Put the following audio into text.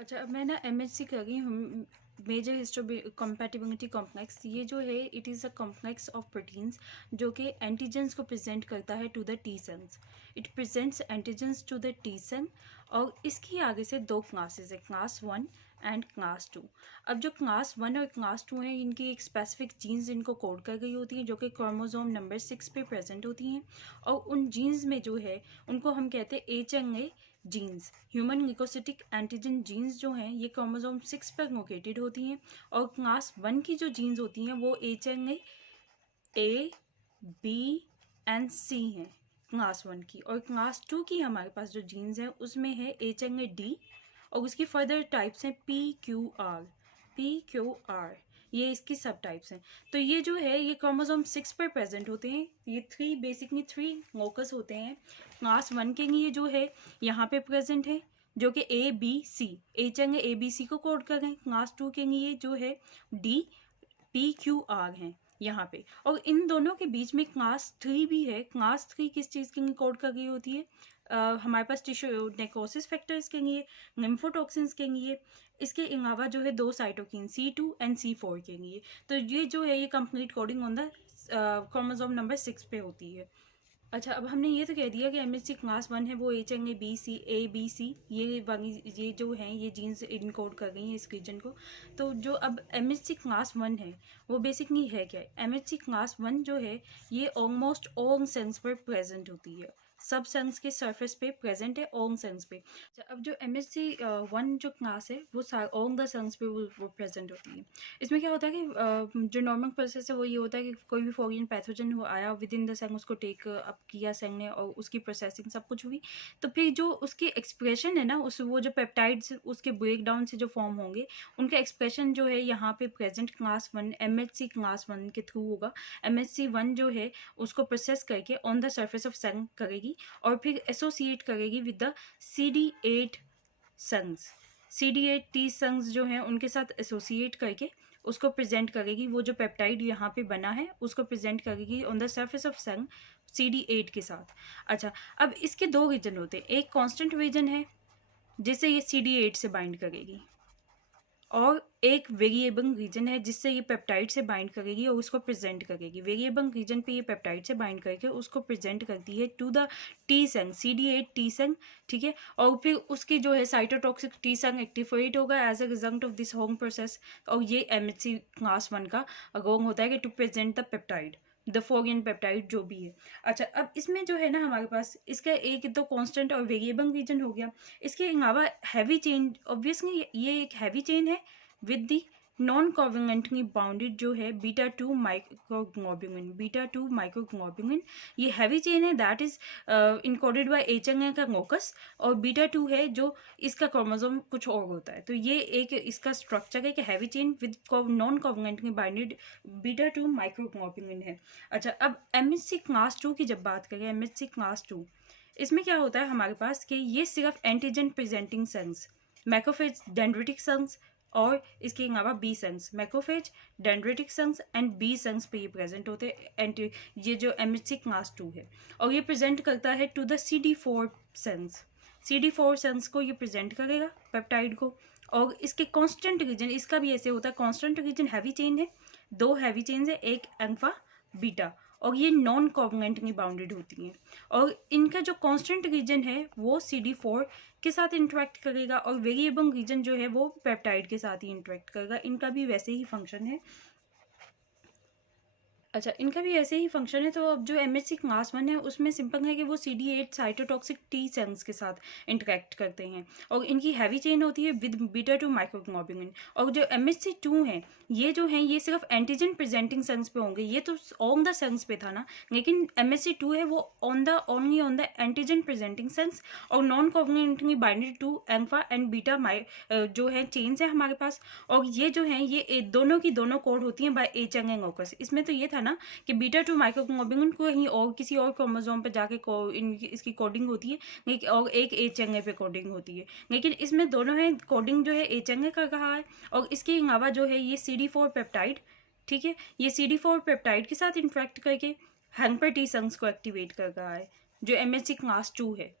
अच्छा, अब मैं ना एमएससी कर रही हूँ, मेजर हिस्टो कंपैटिबिलिटी कॉम्प्लेक्स। ये जो है it is a complex of proteins जो कि एंटीजन्स को प्रेजेंट करता है to the T cells. It presents antigens to the T cell. और इसकी आगे से दो क्लासेस है, क्लास 1 एंड क्लास 2। अब जो क्लास 1 और क्लास 2 है, इनकी एक स्पेसिफिक जीन्स इनको कोड कर गई होती हैं जो कि क्रोमोसोम नंबर 6 पे प्रेजेंट होती हैं। और उन जीन्स में जो है उनको हम कहते हैं HLA genes. Human leukocytic antigen genes जो हैं ये क्रोमोसोम 6 पर लोकेटेड होती हैं। और क्लास 1 की जो जीन्स होती हैं वो HLA A, B and C हैं क्लास 1 की। और क्लास 2 की हमारे पास जो जीन्स है उसमें है HLA D और उसकी फर्दर टाइप्स हैं PQR। ये इसकी सब टाइप्स हैं। तो ये जो है ये क्रोमोसोम 6 पर प्रेजेंट होते हैं। ये बेसिकली थ्री लोकस होते हैं। क्लास 1 के लिए जो है यहाँ पे प्रेजेंट है जो कि ABC, HLA ABC को कोड कर रहे हैं। क्लास 2 के लिए जो है DPQR हैं यहाँ पे। और इन दोनों के बीच में क्लास 3 भी है। क्लास 3 किस चीज़ के लिए कोड कर रही होती है? हमारे पास टिश्यू नेक्रोसिस फैक्टर्स के लिए, लिम्फोटॉक्सिन्स के लिए, इसके अलावा जो है दो साइटोकिन C2 एंड C4 के लिए। तो ये जो है ये complete coding on the chromosome number 6 पे होती है। अच्छा, अब हमने ये तो कह दिया कि एमएससी क्लास 1 है वो HLA-B, ये वाली ये जो हैं ये जीन्स इनकोड कर गई हैं इस रीजन को। तो जो अब एमएससी क्लास 1 है वो बेसिकली है क्या? एमएससी क्लास 1 जो है ये ऑलमोस्ट ऑल सेल्स पर प्रेजेंट होती है। सब सेल्स के सरफेस पे प्रेजेंट है, ऑल सेल्स पे। अच्छा, अब जो एमएससी 1 जो क्लास है वो ऑल द सेल्स पे वो प्रेजेंट होती है। इसमें क्या होता है कि जो नॉर्मल प्रोसेस है वो ये होता है कि कोई भी फॉरेन पैथोजन हो आया विद इन द सेल, उसको टेक अप किया सेल ने और उसकी प्रोसेसिंग सब कुछ हुई। तो फिर जो उसकी एक्सप्रेशन है ना, उस वो जो पेप्टाइड्स उसके ब्रेक डाउन से जो फॉर्म होंगे उनका एक्सप्रेशन जो है यहाँ पे प्रेजेंट क्लास 1 एमएचसी क्लास 1 के थ्रू होगा। एमएचसी 1 जो है उसको प्रोसेस करके on the surface of cell करेगी और फिर एसोसिएट करेगी with the CD8 cells. CD8 T cells जो हैं उनके साथ एसोसिएट करके उसको प्रेजेंट करेगी। वो जो पेप्टाइड यहाँ पे बना है उसको प्रेजेंट करेगी ऑन द सरफेस ऑफ सन CD8 के साथ। अच्छा, अब इसके दो रीजन होते हैं, एक कांस्टेंट रीजन है जिससे ये CD8 से बाइंड करेगी और एक वेरिएबल रीजन है जिससे ये पेप्टाइड से बाइंड करेगी और उसको प्रेजेंट करेगी। वेरिएबल रीजन पे ये पेप्टाइड से बाइंड करके उसको प्रेजेंट करती है to the T cell CD8 T cell, ठीक है। और फिर उसकी जो है साइटोटॉक्सिक टी सेल एक्टिवेट होगा as a result of this home process. और ये एमएचसी क्लास 1 का रोल होता है कि to present the peptide, the foreign peptide जो भी है। अच्छा, अब इसमें जो है ना हमारे पास इसका एक तो कांस्टेंट और वेरिएबल रीजन हो गया। इसके अलावा हैवी चेन, ऑब्वियसली ये एक हैवी चेन है with the non covalently bounded जो है बीटा 2 माइक्रोग्लोबुलिन। ये हैवी चेन है that is encoded by HLA का लोकस। और बीटा 2 है जो इसका क्रोमोसोम कुछ और होता है। तो ये एक इसका स्ट्रक्चर है कि heavy chain with non covalently binded beta 2 microglobulin है। अच्छा, अब एमएचसी क्लास 2 की जब बात करें, एमएचसी क्लास 2 इसमें क्या होता है हमारे पास कि ये सिर्फ antigen presenting cells, macrophage, dendritic cells और इसके अलावा B cells, macrophage, dendritic cells and B cells पे ये प्रेजेंट होते हैं। ये जो एमएचसी क्लास 2 है और ये प्रेजेंट करता है to the CD4 sales. CD4 sales को ये प्रेजेंट करेगा पेप्टाइड को। और इसके कांस्टेंट रीजन, इसका भी ऐसे होता है, कांस्टेंट रीजन हैवी चेन है, दो हैवी चेन है, एक अल्फा बीटा, और ये नॉन कोवेलेंटली बाउंडेड होती हैं। और इनका जो कांस्टेंट रीजन है वो CD4 के साथ इंटरेक्ट करेगा और वेरिएबल रीजन जो है वो पेप्टाइड के साथ ही इंटरेक्ट करेगा। इनका भी वैसे ही फंक्शन है। अच्छा, इनका भी ऐसे ही फंक्शन है। तो अब जो एमएचसी क्लास 1 है उसमें सिंपल है कि वो CD8 साइटोटॉक्सिक टी सेल्स के साथ इंटरेक्ट करते हैं और इनकी हैवी चेन होती है विद बीटा 2 माइक्रोग्लोबुलिन। और जो एमएचसी 2 है ये जो है ये सिर्फ एंटीजन प्रेजेंटिंग सेल्स पे होंगे। ये तो ऑन द सेल्स पे था ना, लेकिन एमएचसी 2 है वो only on the antigen presenting cells और non covalently binded to alpha and beta जो है चेन्स है हमारे पास। और ये जो है ये दोनों की दोनों कोड होती हैं बाय HLA लोकस। इसमें तो ये था ना कि बीटा 2 माइक्रोग्लोबुलिन को कहीं और किसी और क्रोमोसोम पे जाके इसकी कोडिंग होती है और एक HLA पे कोडिंग होती है। लेकिन इसमें दोनों है कोडिंग जो है HLA कर रहा है और इसके अलावा जो है ये CD4 पेप्टाइड, ठीक है, ये CD4 पेप्टाइड के साथ इंटरेक्ट करके हेल्पर टी सेल्स को एक्टिवेट कर रहा है जो एमएचसी क्लास 2 है।